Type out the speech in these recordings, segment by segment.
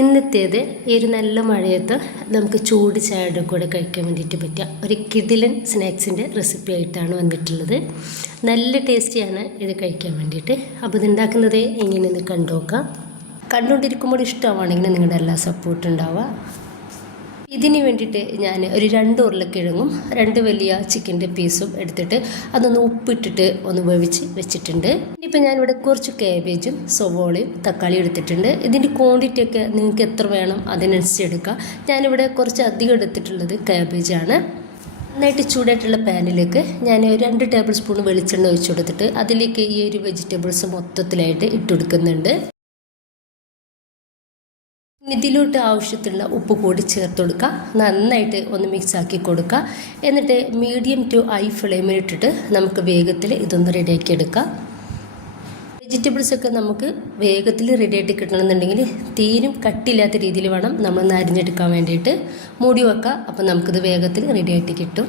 ഇന്നത്തേത് ഈ ഒരു നല്ല മഴയത്ത് നമുക്ക് ചൂട് ചായയുടെ കൂടെ കഴിക്കാൻ വേണ്ടിയിട്ട് പറ്റിയ ഒരു കിടിലൻ സ്നാക്സിൻ്റെ റെസിപ്പി ആയിട്ടാണ് വന്നിട്ടുള്ളത്. നല്ല ടേസ്റ്റിയാണ് ഇത് കഴിക്കാൻ വേണ്ടിയിട്ട്. അപ്പോൾ ഇതുണ്ടാക്കുന്നത് എങ്ങനെയെന്ന് കണ്ടുനോക്കാം. കണ്ടുകൊണ്ടിരിക്കുമ്പോൾ ഇഷ്ടമാണെങ്കിൽ നിങ്ങളുടെ എല്ലാ സപ്പോർട്ടും ഉണ്ടാവുക. ഇതിന് വേണ്ടിയിട്ട് ഞാൻ ഒരു 2 ഉരുളക്കിഴങ്ങും 2 വലിയ ചിക്കൻ്റെ പീസും എടുത്തിട്ട് അതൊന്ന് ഉപ്പിട്ടിട്ട് ഒന്ന് വേവിച്ച് വെച്ചിട്ടുണ്ട്. ഇനിയിപ്പോൾ ഞാനിവിടെ കുറച്ച് കാബേജും സവോളയും തക്കാളിയും എടുത്തിട്ടുണ്ട്. ഇതിൻ്റെ ക്വാണ്ടിറ്റിയൊക്കെ നിങ്ങൾക്ക് എത്ര വേണം അതിനനുസരിച്ച് എടുക്കുക. ഞാനിവിടെ കുറച്ച് അധികം എടുത്തിട്ടുള്ളത് കാബേജാണ്. നന്നായിട്ട് ചൂടായിട്ടുള്ള പാനിലേക്ക് ഞാൻ 2 ടേബിൾ സ്പൂൺ വെളിച്ചെണ്ണ ഒഴിച്ചു കൊടുത്തിട്ട് അതിലേക്ക് ഈ ഒരു വെജിറ്റബിൾസ് മൊത്തത്തിലായിട്ട് ഇട്ടുകൊടുക്കുന്നുണ്ട്. ഇതിലോട്ട് ആവശ്യത്തിലുള്ള ഉപ്പ് കൂടി ചേർത്ത് കൊടുക്കുക. നന്നായിട്ട് ഒന്ന് മിക്സാക്കി കൊടുക്കുക. എന്നിട്ട് മീഡിയം ടു ഹൈ ഫ്ലെയിമിൽ ഇട്ടിട്ട് നമുക്ക് വേഗത്തിൽ ഇതൊന്ന് റെഡിയാക്കി എടുക്കാം. വെജിറ്റബിൾസൊക്കെ നമുക്ക് വേഗത്തിൽ റെഡിയായിട്ട് കിട്ടണമെന്നുണ്ടെങ്കിൽ തീരും കട്ടില്ലാത്ത രീതിയിൽ വേണം നമ്മളൊന്ന് അരിഞ്ഞെടുക്കാൻ വേണ്ടിയിട്ട്. മൂടി വെക്കുക. അപ്പോൾ നമുക്കിത് വേഗത്തിൽ റെഡിയായിട്ട് കിട്ടും.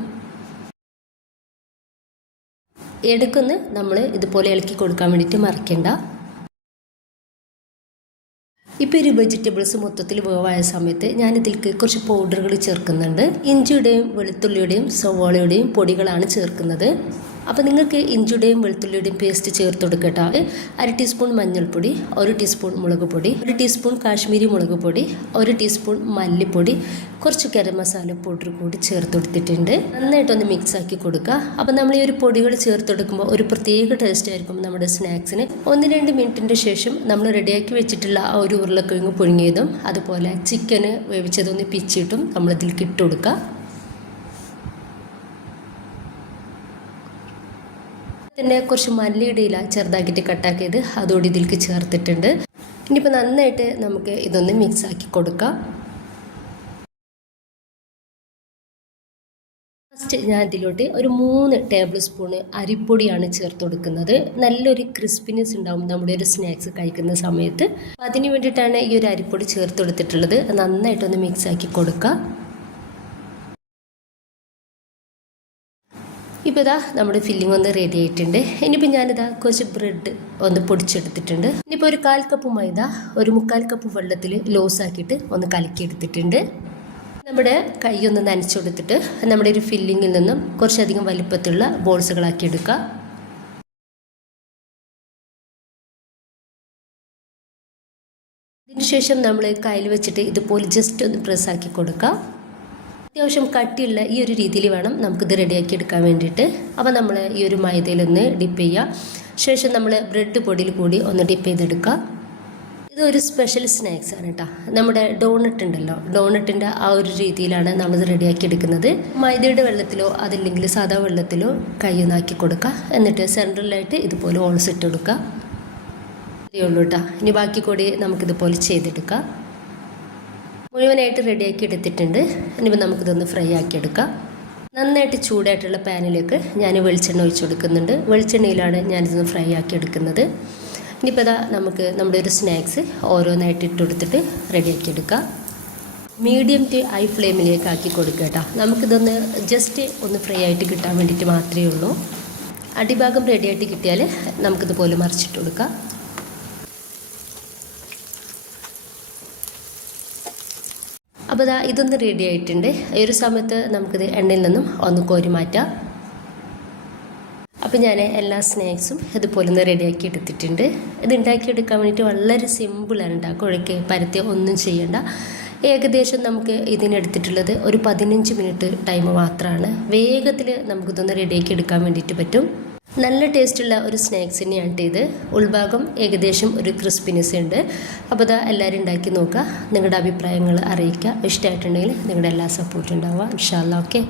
ഇടയ്ക്കൊന്ന് നമ്മൾ ഇതുപോലെ ഇളക്കി കൊടുക്കാൻ വേണ്ടിയിട്ട് മറക്കണ്ട. ഇപ്പോൾ ഒരു വെജിറ്റബിൾസ് മൊത്തത്തിൽ വേവായ സമയത്ത് ഞാനിതിലേക്ക് കുറച്ച് പൗഡറുകൾ ചേർക്കുന്നുണ്ട്. ഇഞ്ചിയുടെയും വെളുത്തുള്ളിയുടെയും സവോളയുടെയും പൊടികളാണ് ചേർക്കുന്നത്. അപ്പോൾ നിങ്ങൾക്ക് ഇഞ്ചിയുടെയും വെളുത്തുള്ളിയുടെയും പേസ്റ്റ് ചേർത്ത് കൊടുക്കട്ടോ. 1 ടീസ്പൂൺ മഞ്ഞൾപ്പൊടി, 1 ടീസ്പൂൺ മുളക് പൊടി, 1 ടീസ്പൂൺ കാശ്മീരി മുളക് പൊടി, 1 ടീസ്പൂൺ മല്ലിപ്പൊടി, കുറച്ച് ഗരം മസാല പൗഡർ കൂടി ചേർത്ത് കൊടുത്തിട്ടുണ്ട്. നന്നായിട്ടൊന്ന് മിക്സ് ആക്കി കൊടുക്കുക. അപ്പോൾ നമ്മൾ ഈ ഒരു പൊടികൾ ചേർത്ത് കൊടുക്കുമ്പോൾ ഒരു പ്രത്യേക ടേസ്റ്റ് ആയിരിക്കും നമ്മുടെ സ്നാക്സിന്. 1-2 മിനിറ്റിൻ്റെ ശേഷം നമ്മൾ റെഡിയാക്കി വെച്ചിട്ടുള്ള ആ ഒരു ഉരുളക്കിഴങ്ങ് പുഴുങ്ങിയതും അതുപോലെ ചിക്കന് വേവിച്ചതൊന്ന് പിച്ചിട്ടും നമ്മളിതിലേക്ക് ഇട്ട് കൊടുക്കുക. തന്നെ കുറച്ച് മല്ലിയുടെ ഇല ചെറുതാക്കിയിട്ട് കട്ടാക്കിയത് അതോടെ ഇതിലേക്ക് ചേർത്തിട്ടുണ്ട്. ഇനിയിപ്പോൾ നന്നായിട്ട് നമുക്ക് ഇതൊന്ന് മിക്സ് ആക്കി കൊടുക്കാം. ഫസ്റ്റ് ഞാൻ ഇതിലോട്ട് ഒരു 3 ടേബിൾ സ്പൂണ് അരിപ്പൊടിയാണ് ചേർത്ത് കൊടുക്കുന്നത്. നല്ലൊരു ക്രിസ്പിനെസ് ഉണ്ടാവും നമ്മുടെ ഒരു സ്നാക്സ് കഴിക്കുന്ന സമയത്ത്. അതിന് വേണ്ടിയിട്ടാണ് ഈ ഒരു അരിപ്പൊടി ചേർത്ത് കൊടുത്തിട്ടുള്ളത്. നന്നായിട്ടൊന്ന് മിക്സ് ആക്കി കൊടുക്കുക. ഇപ്പോൾ ഇതാ നമ്മുടെ ഫില്ലിംഗ് ഒന്ന് റെഡി ആയിട്ടുണ്ട്. ഇനിയിപ്പോൾ ഞാനിതാ കുറച്ച് ബ്രെഡ് ഒന്ന് പൊടിച്ചെടുത്തിട്ടുണ്ട്. ഇനിയിപ്പോൾ ഒരു 1/4 കപ്പ് മൈദ ഒരു 3/4 കപ്പ് വെള്ളത്തിൽ ലോസാക്കിയിട്ട് ഒന്ന് കലക്കിയെടുത്തിട്ടുണ്ട്. നമ്മുടെ കൈ ഒന്ന് നനച്ചു കൊടുത്തിട്ട് നമ്മുടെ ഒരു ഫില്ലിങ്ങിൽ നിന്നും കുറച്ചധികം വലിപ്പത്തിലുള്ള ബോൾസുകളാക്കി എടുക്കുക. ഇതിനുശേഷം നമ്മൾ കയ്യിൽ വെച്ചിട്ട് ഇതുപോലെ ജസ്റ്റ് ഒന്ന് പ്രസ്സാക്കി കൊടുക്കുക. അത്യാവശ്യം കട്ടിയുള്ള ഈ ഒരു രീതിയിൽ വേണം നമുക്കിത് റെഡിയാക്കി എടുക്കാൻ വേണ്ടിയിട്ട്. അപ്പോൾ നമ്മൾ ഈ ഒരു മൈദയിലൊന്ന് ഡിപ്പ് ചെയ്യുക. ശേഷം നമ്മൾ ബ്രെഡ് പൊടിയിൽ കൂടി ഒന്ന് ഡിപ്പ് ചെയ്തെടുക്കുക. ഇതൊരു സ്പെഷ്യൽ സ്നാക്സ് ആണ് കേട്ടോ. നമ്മുടെ ഡോണട്ട് ഉണ്ടല്ലോ, ഡോണട്ടിൻ്റെ ആ ഒരു രീതിയിലാണ് നമ്മളിത് റെഡിയാക്കി എടുക്കുന്നത്. മൈദയുടെ വെള്ളത്തിലോ അതല്ലെങ്കിൽ സാധാ വെള്ളത്തിലോ കൈ ഒന്നാക്കി കൊടുക്കുക. എന്നിട്ട് സെൻട്രലായിട്ട് ഇതുപോലെ ഹോൾസ് ഇട്ട് കൊടുക്കുക. ഇതേ ഉള്ളൂ കേട്ടോ. ഇനി ബാക്കി കൂടി നമുക്കിതുപോലെ ചെയ്തെടുക്കാം. മുഴുവനായിട്ട് റെഡിയാക്കി എടുത്തിട്ടുണ്ട്. ഇനിയിപ്പോൾ നമുക്കിതൊന്ന് ഫ്രൈ ആക്കി എടുക്കാം. നന്നായിട്ട് ചൂടായിട്ടുള്ള പാനിലേക്ക് ഞാൻ വെളിച്ചെണ്ണ ഒഴിച്ച് കൊടുക്കുന്നുണ്ട്. വെളിച്ചെണ്ണയിലാണ് ഞാനിതൊന്ന് ഫ്രൈ ആക്കി എടുക്കുന്നത്. ഇനിയിപ്പോൾ ഇതാ നമുക്ക് നമ്മുടെ ഒരു സ്നാക്സ് ഓരോന്നായിട്ട് ഇട്ട് കൊടുത്തിട്ട് റെഡിയാക്കി എടുക്കാം. മീഡിയം ടു ഹൈ ഫ്ലെയിമിലേക്ക് ആക്കി കൊടുക്കുക കേട്ടോ. നമുക്കിതൊന്ന് ജസ്റ്റ് ഒന്ന് ഫ്രൈ ആയിട്ട് കിട്ടാൻ വേണ്ടിയിട്ട് മാത്രമേ ഉള്ളൂ. അടിഭാഗം റെഡിയായിട്ട് കിട്ടിയാൽ നമുക്കിതുപോലെ മറിച്ചിട്ട് കൊടുക്കാം. അപ്പോൾ ഇതൊന്ന് റെഡി ആയിട്ടുണ്ട്. ഈ ഒരു സമയത്ത് നമുക്കിത് എണ്ണയിൽ നിന്നും ഒന്ന് കോരി മാറ്റാം. അപ്പോൾ ഞാൻ എല്ലാ സ്നാക്സും ഇതുപോലെ ഒന്ന് റെഡിയാക്കി എടുത്തിട്ടുണ്ട്. ഇത് ഉണ്ടാക്കിയെടുക്കാൻ വേണ്ടിയിട്ട് വളരെ സിമ്പിളാണ് കേട്ടോ. കുഴക്ക് പരത്തി ഒന്നും ചെയ്യേണ്ട. ഏകദേശം നമുക്ക് ഇതിനെടുത്തിട്ടുള്ളത് ഒരു 15 മിനിറ്റ് ടൈം മാത്രമാണ്. വേഗത്തിൽ നമുക്കിതൊന്ന് റെഡിയാക്കി എടുക്കാൻ വേണ്ടിയിട്ട് പറ്റും. നല്ല ടേസ്റ്റുള്ള ഒരു സ്നാക്സ് തന്നെയാണ് ഇത്. ഉൾഭാഗം ഏകദേശം ഒരു ക്രിസ്പിനെസ് ഉണ്ട്. അപ്പോൾ എല്ലാവരും ഉണ്ടാക്കി നോക്കുക. നിങ്ങളുടെ അഭിപ്രായങ്ങൾ അറിയിക്കുക. ഇഷ്ടമായിട്ടുണ്ടെങ്കിൽ നിങ്ങളുടെ എല്ലാ സപ്പോർട്ടും ഉണ്ടാവുക. ഇൻഷാ അല്ലാഹ്. ഓക്കെ.